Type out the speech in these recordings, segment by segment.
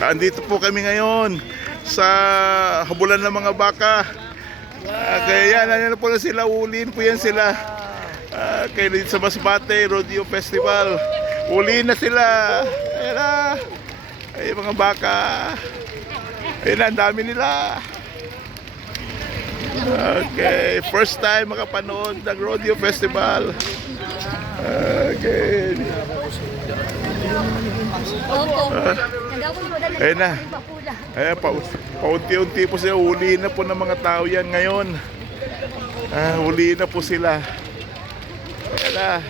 Andito po kami ngayon sa habulan ng mga baka. Kaya yan po na sila, ulin po yan sila. Kaya dito sa Masbate Rodeo Festival, ulin na sila. Ayan na, ay mga baka. Ayan na, ang dami nila. Okay, first time makapanood ng Rodeo Festival. Okay. Ayan na. Ayan, paunti-unti po sila. Huli na po ng mga tao yan ngayon. Huli na po sila. Ayan na.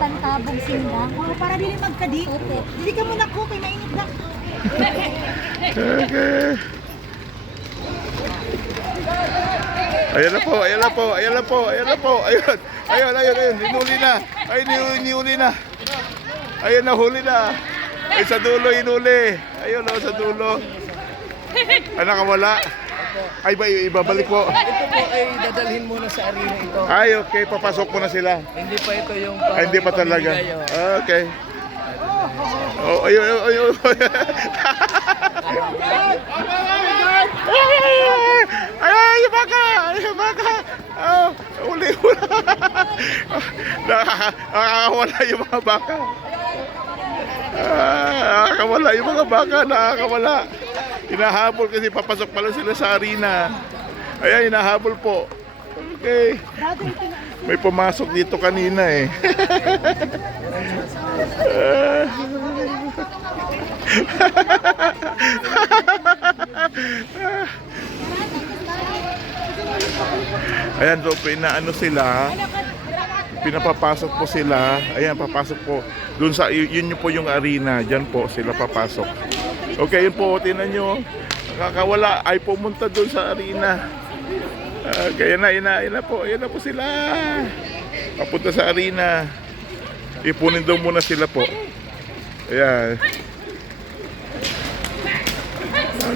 Pantabog sila. Para dili magkadi. Dili ka muna ko, kay mainit na. Okay. Ayan na po, ayan na po, ayan na po, ayan na po, ayun, ayun, ayun, ayun, hinuli na, ay, hinuli na, ayun, nahuli na, ay, sa dulo, hinuli, ayun, o, sa dulo, ay, nakawala, ay, ibabalik po, Ito po ay dadalhin muna sa arena ito. ay, okay, papasok mo na sila, Hindi pa ito yung ay, hindi pa talaga, pamimigay, okay, oh, ayun, ayun, ayun, ay, yung baka, yung baka, oh, uli, nakakawala yung mga baka, nakakawala yung mga baka, nakakawala, hinahabol kasi papasok pala sila sa arena, ayan, hinahabol po, okay, may pumasok dito kanina eh. Ayan, so pinaano sila, pinapapasok po sila. Ayan, papasok po doon sa, yun po yung arena, dyan po sila papasok. Okay, yun po, tinan nyo, nakakawala, ay pumunta doon sa arena. Okay, ayan na po sila, papunta sa arena. Ipunin daw muna sila po. Ayan.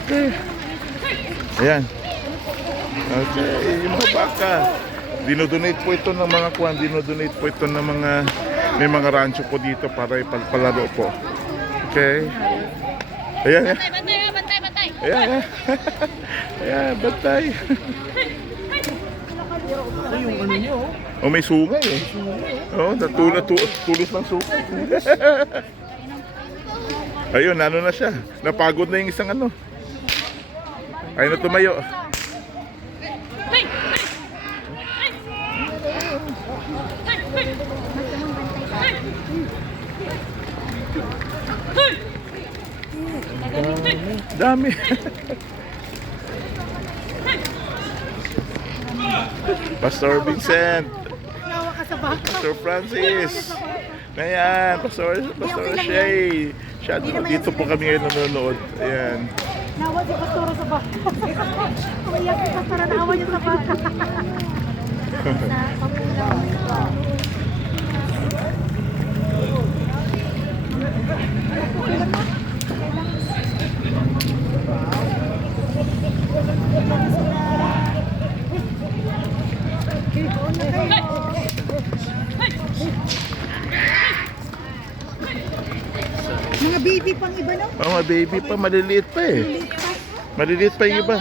Okay. Ayan. Okay, yung mga baka. Dinodonate po ito ng mga kwan. Dinodonate po ito ng mga, may mga rancho po dito para ipalaro po. Okay. Ayan, ayan. Bantay. Ayan, ayan. Ayan, bantay. Ito yung ano nyo. Oh, may sungay eh. Oh, tulos ng sungay. Ayun, ano na siya. Napagod na yung isang ano. Ayun na tumayo. Dami. Pastor Vincent. Pastor Francis. Ayan, Pastor Shay. Dito po kami ngayon nanonood. Ayan. Nawa si Pastor sa baka. Umiyak si Pastor, naawa niya sa baka. Sa papulang ito. Mga baby pang iba, no? Oh, mga baby pa, maliliit pa eh. Maliliit pa yung iba.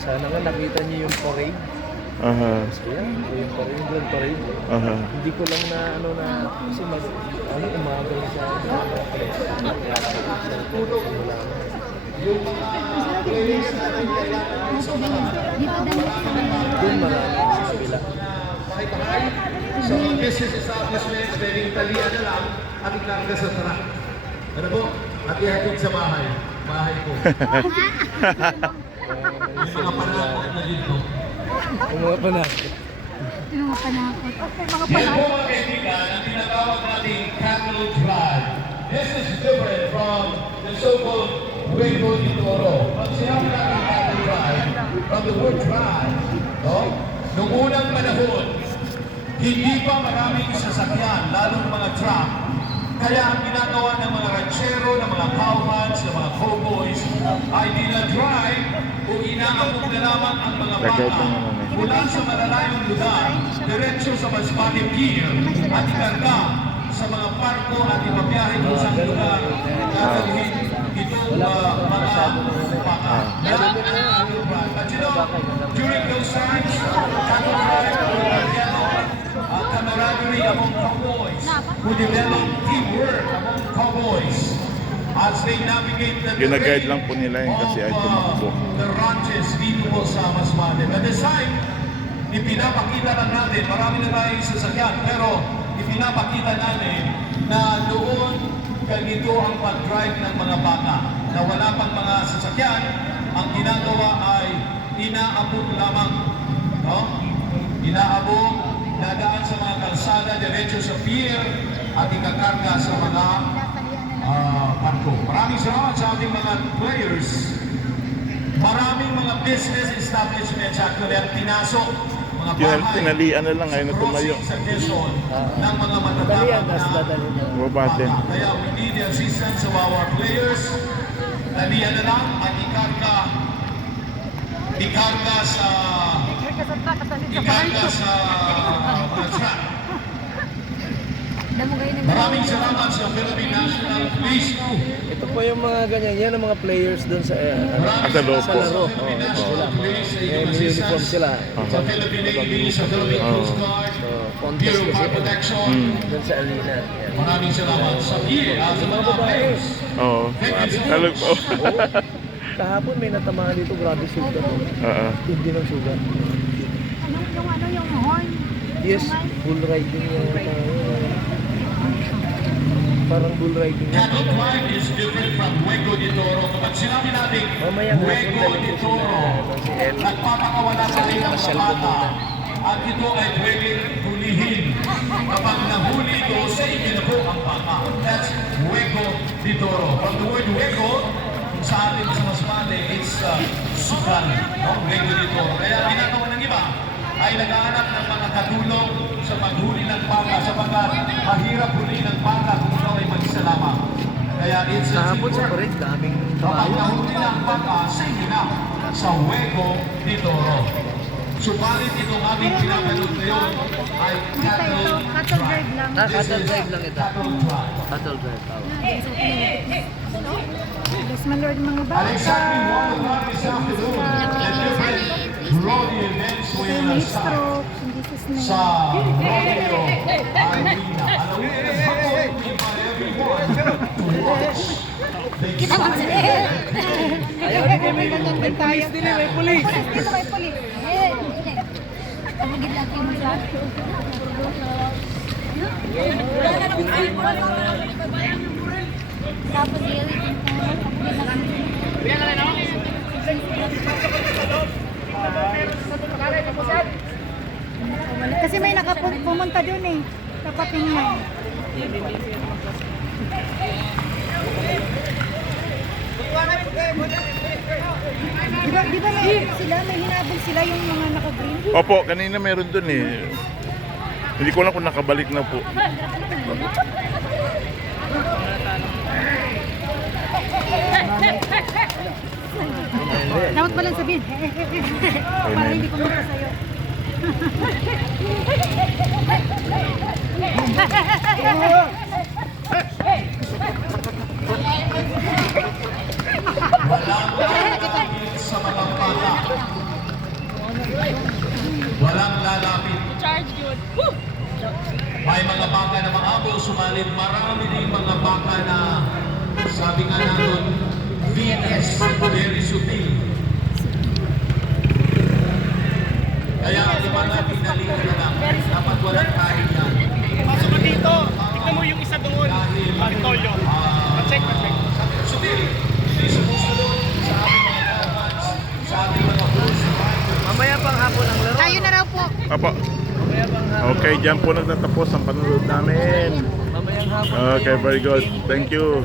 Sana nga nakita niyo yung parade. Aha. Ayan, yung parade, yung parade. Aha. Hindi ko lang na ano na kasi umaga na sa doon marami sa kabila. So, business establishments, pwedeng talian na lang at ikarga sa truck. Ano po? At ihatid sa bahay. Bahay ko. Yung mga panakot na dito. Yung mga panakot. Yung mga panakot. Okay, mga Yan po panakot. mga kaibigan, ang tinatawag nating cattle drive. This is different from the so-called Hueco de Toro. Pag sinabi natin cattle drive, from the word drive, no? Noong unang panahon, hindi pa maraming sasakyan, lalong mga truck. Kaya ang ginagawa ng mga ranchero, ng mga cowhands, ng mga ay dinadrive o inaabot na lamang ang mga Lagay baka pa naman eh. mula sa malalayong lugar, diretso sa mas maling pier at ikarga sa mga parko at ipabiyahe kung saan lugar dadalhin itong mga baka. But you know, during those times, cattle drive will develop camaraderie among cowboys who develop teamwork among cowboys as they navigate the Ginaguide lang po nila yun kasi ay tumakbo. the ranches dito po sa Masbate. At this time, ipinapakita lang natin, marami na tayong sasakyan, pero ipinapakita natin na doon ganito ang pag-drive ng mga baka, na wala pang mga sasakyan, ang ginagawa ay inaabot lamang, no? Inaabot, dadaan sa mga kalsada, diretso sa pier, at ikakarga sa mga barko. Maraming salamat sa ating mga players. Maraming mga business establishments actually ang pinasok, mga bahay, Tinalian na lang ngayon na tumayo. crossing sa Quezon ng mga Dali matatapang yan, tas na dadali na. Babatin. baka. Kaya we need the assistance of our players. Dalian na lang at ikarga sa mga truck. Maraming salamat sa Philippine National Police. Ito po yung mga ganyan. Yan ang mga players doon sa Sa loob sa po. laro. Philippine Ito National sila. Police, sa May inyong uniform assistance. sila. Sa Philippine Navy, sa Philippine Coast Guard, So, contest Bureau of kasi. Fire Protection. Doon sa Alina. Yan. Maraming salamat sa sa mga players. Oo. Hello po. Kahapon may natamaan dito. Grabe sugat. Oo. Hindi ng sugat. Yung horn. Yes, bull riding yung parang bull riding yan. Cattle drive is different from Hueco de Toro. Kapag sinabi natin Mamaya nga Hueco kung de dalawa Toro, si El. nagpapakawala sa ng Pasyal mga ko bata. muna. At ito ay pwedeng hulihin. Kapag nahuli ito, sa ikinabo ang baka. That's Hueco de Toro. From the word Hueco, sa atin sa Masbate, it's sugal. No? Hueco de Toro. Kaya ginagawa ng iba ay naghahanap ng mga katulong sa paghuli ng baka sapagkat mahirap huli ng baka kung ikaw ay mag-isa lamang. Kaya it's a Kahapon sa teamwork. parade, daming Kapag tamaan. nahuli na ang baka, sige na sa Hueco de Toro. Subalit itong aming pinapanood ngayon ay cattle Cattle drive lang. Cattle drive lang ito. Cattle drive. Cattle drive. Tawag. Yes, my lord, mga bata. At exactly 1 o'clock this afternoon, the different rodeo events will start Stroke, hindi sa snake. sa rodeo arena. Alam mo, it's happening by everyone to watch. Kita mo sila. Ayaw, may ganun tayo. May pulis. Dito may pulis. Tumugid lang kayo sa tapos yun. Kasi may nakapumunta dun eh. Nakatingnan. Di ba may hinabol sila yung mga naka-green? Opo, kanina meron dun eh. Hindi ko lang kung nakabalik na po. Dapat pa lang sabihin. Para hindi ko muna sa'yo. Walang lalapit sa mga bata. Walang lalapit. Charge yun. Woo! May mga baka na mahabol, sumalit marami din mga baka na sabi nga natin, VS, very sutil. Kaya ang iba na pinalihan na lang, dapat walang kahit yan. Pasok mo dito. Tignan mo yung isa doon. Antolyo. Check. Sutil, hindi sumusunod sa ating mga dapat, sa ating mga rules. Mamaya pang hapon ang laro. Tayo na raw po. Opo. Mamaya pang hapon. Okay, dyan po nagtatapos ang panonood namin. Mamayang hapon. Okay, very good. Thank you.